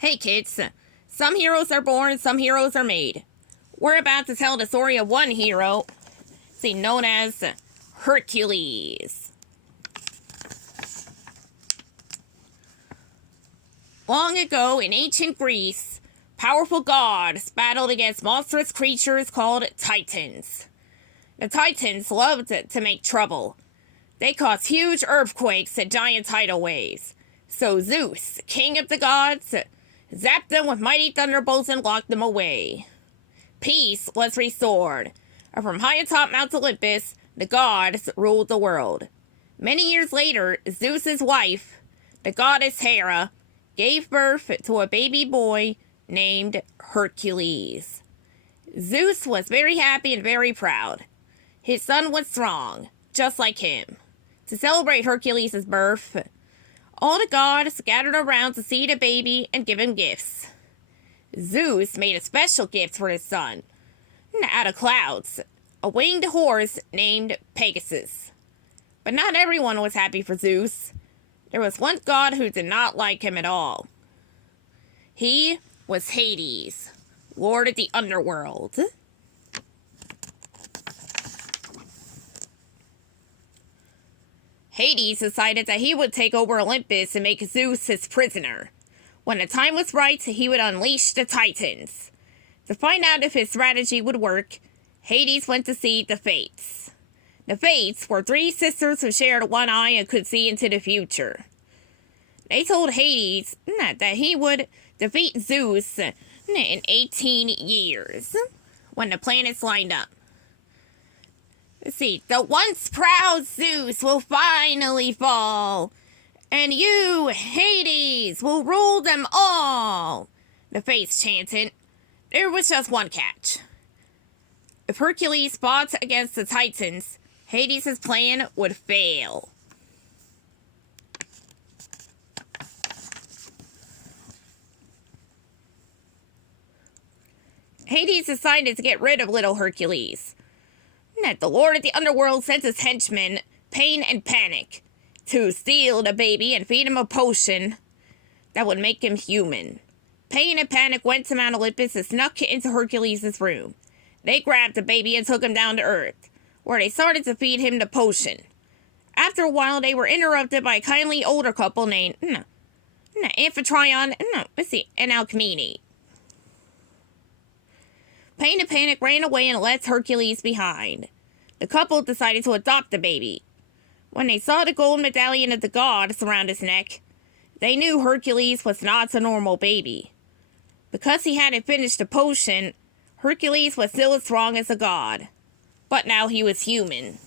Hey kids, some heroes are born, some heroes are made. We're about to tell the story of one hero, known as Hercules. Long ago in ancient Greece, powerful gods battled against monstrous creatures called Titans. The Titans loved to make trouble. They caused huge earthquakes and giant tidal waves. So Zeus, king of the gods, zapped them with mighty thunderbolts and locked them away. Peace was restored, and from high atop Mount Olympus, the gods ruled the world. Many years later, Zeus's wife, the goddess Hera, gave birth to a baby boy named Hercules. Zeus was very happy and very proud. His son was strong, just like him. To celebrate Hercules' birth, all the gods gathered around to see the baby and give him gifts. Zeus made a special gift for his son, out of clouds, a winged horse named Pegasus. But not everyone was happy for Zeus. There was one god who did not like him at all. He was Hades, lord of the underworld. Hades decided that he would take over Olympus and make Zeus his prisoner. When the time was right, he would unleash the Titans. To find out if his strategy would work, Hades went to see the Fates. The Fates were three sisters who shared one eye and could see into the future. They told Hades that he would defeat Zeus in 18 years, when the planets lined up. The once proud Zeus will finally fall, and you, Hades, will rule them all, the Fates chanted. There was just one catch. If Hercules fought against the Titans, Hades' plan would fail. Hades decided to get rid of little Hercules. The Lord of the Underworld sent his henchmen, Pain and Panic, to steal the baby and feed him a potion that would make him human. Pain and Panic went to Mount Olympus and snuck into Hercules' room. They grabbed the baby and took him down to Earth, where they started to feed him the potion. After a while, they were interrupted by a kindly older couple named Amphitryon and Alcmene. Pain and Panic ran away and left Hercules behind. The couple decided to adopt the baby. When they saw the gold medallion of the gods around his neck, they knew Hercules was not a normal baby. Because he hadn't finished the potion, Hercules was still as strong as a god. But now he was human.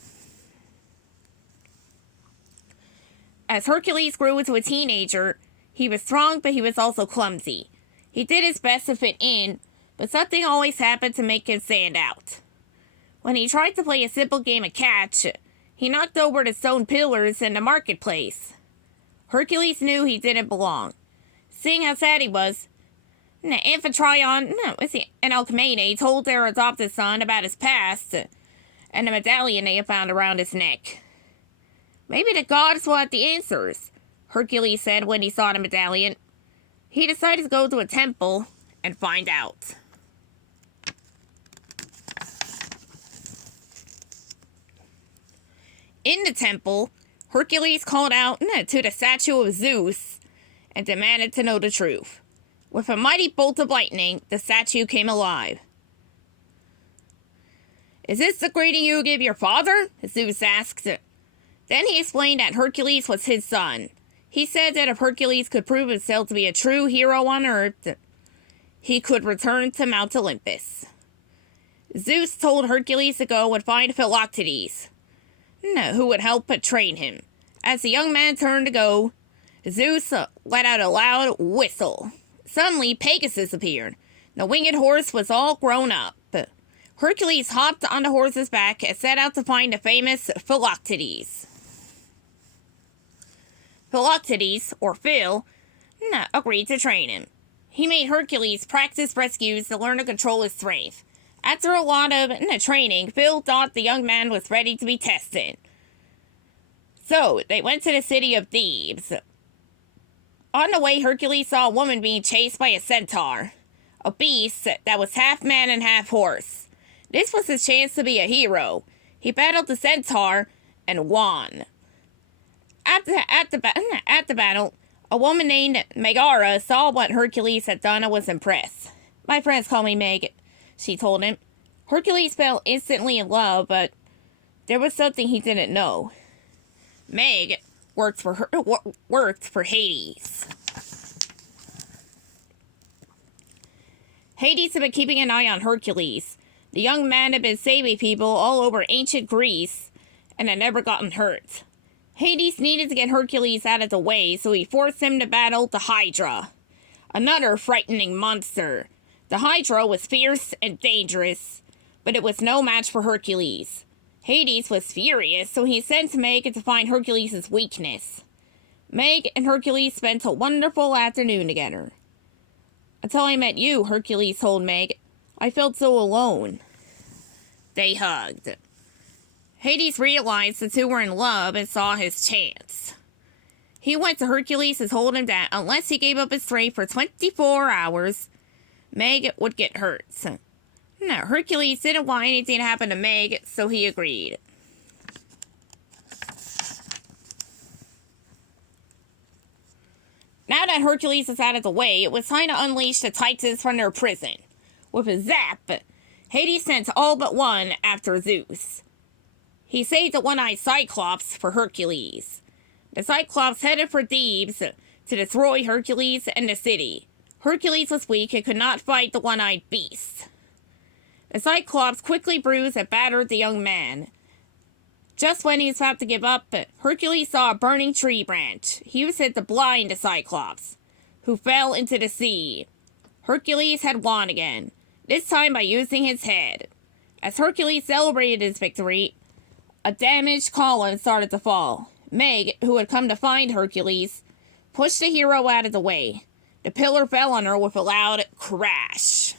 As Hercules grew into a teenager, he was strong, but he was also clumsy. He did his best to fit in, but something always happened to make him stand out. When he tried to play a simple game of catch, he knocked over the stone pillars in the marketplace. Hercules knew he didn't belong. Seeing how sad he was, Amphitryon and Alcmene told their adopted son about his past and the medallion they had found around his neck. Maybe the gods will have the answers, Hercules said when he saw the medallion. He decided to go to a temple and find out. In the temple, Hercules called out to the statue of Zeus and demanded to know the truth. With a mighty bolt of lightning, the statue came alive. "Is this the greeting you give your father?" Zeus asked. Then he explained that Hercules was his son. He said that if Hercules could prove himself to be a true hero on Earth, he could return to Mount Olympus. Zeus told Hercules to go and find Philoctetes, who would help train him. As the young man turned to go, Zeus let out a loud whistle. Suddenly, Pegasus appeared. The winged horse was all grown up. Hercules hopped on the horse's back and set out to find the famous Philoctetes. Philoctetes, or Phil, agreed to train him. He made Hercules practice rescues to learn to control his strength. After a lot of training, Phil thought the young man was ready to be tested. So, they went to the city of Thebes. On the way, Hercules saw a woman being chased by a centaur, a beast that was half man and half horse. This was his chance to be a hero. He battled the centaur and won. At the battle, a woman named Megara saw what Hercules had done and was impressed. "My friends call me Meg," she told him. Hercules fell instantly in love, but there was something he didn't know. Meg worked for Hades. Hades had been keeping an eye on Hercules. The young man had been saving people all over ancient Greece and had never gotten hurt. Hades needed to get Hercules out of the way, so he forced him to battle the Hydra, another frightening monster. The Hydra was fierce and dangerous, but it was no match for Hercules. Hades was furious, so he sent Meg to find Hercules' weakness. Meg and Hercules spent a wonderful afternoon together. "Until I met you," Hercules told Meg, "I felt so alone." They hugged. Hades realized the two were in love and saw his chance. He went to Hercules and told him that unless he gave up his strength for 24 hours, Meg would get hurt. Now, Hercules didn't want anything to happen to Meg, so he agreed. Now that Hercules was out of the way, it was time to unleash the Titans from their prison. With a zap, Hades sent all but one after Zeus. He saved the one-eyed Cyclops for Hercules. The Cyclops headed for Thebes to destroy Hercules and the city. Hercules was weak and could not fight the one-eyed beast. The Cyclops quickly bruised and battered the young man. Just when he was about to give up, Hercules saw a burning tree branch. He used it to blind the Cyclops, who fell into the sea. Hercules had won again, this time by using his head. As Hercules celebrated his victory, a damaged column started to fall. Meg, who had come to find Hercules, pushed the hero out of the way. The pillar fell on her with a loud crash.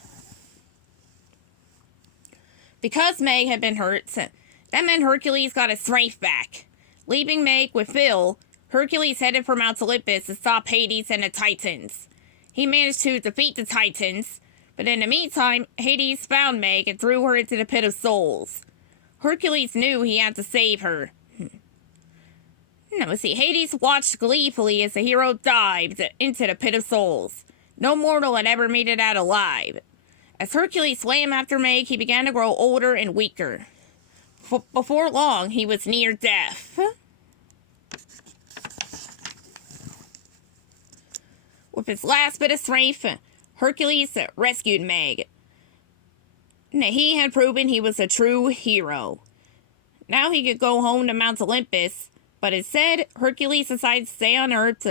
Because Meg had been hurt, that meant Hercules got his strength back. Leaving Meg with Phil, Hercules headed for Mount Olympus to stop Hades and the Titans. He managed to defeat the Titans, but in the meantime, Hades found Meg and threw her into the Pit of Souls. Hercules knew he had to save her. Hades watched gleefully as the hero dived into the Pit of Souls. No mortal had ever made it out alive. As Hercules swam after Meg, he began to grow older and weaker. Before long, he was near death. With his last bit of strength, Hercules rescued Meg. He had proven he was a true hero. Now he could go home to Mount Olympus, but instead, Hercules decided to stay on Earth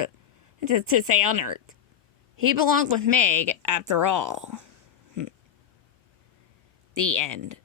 to stay on Earth. He belonged with Meg after all. The end.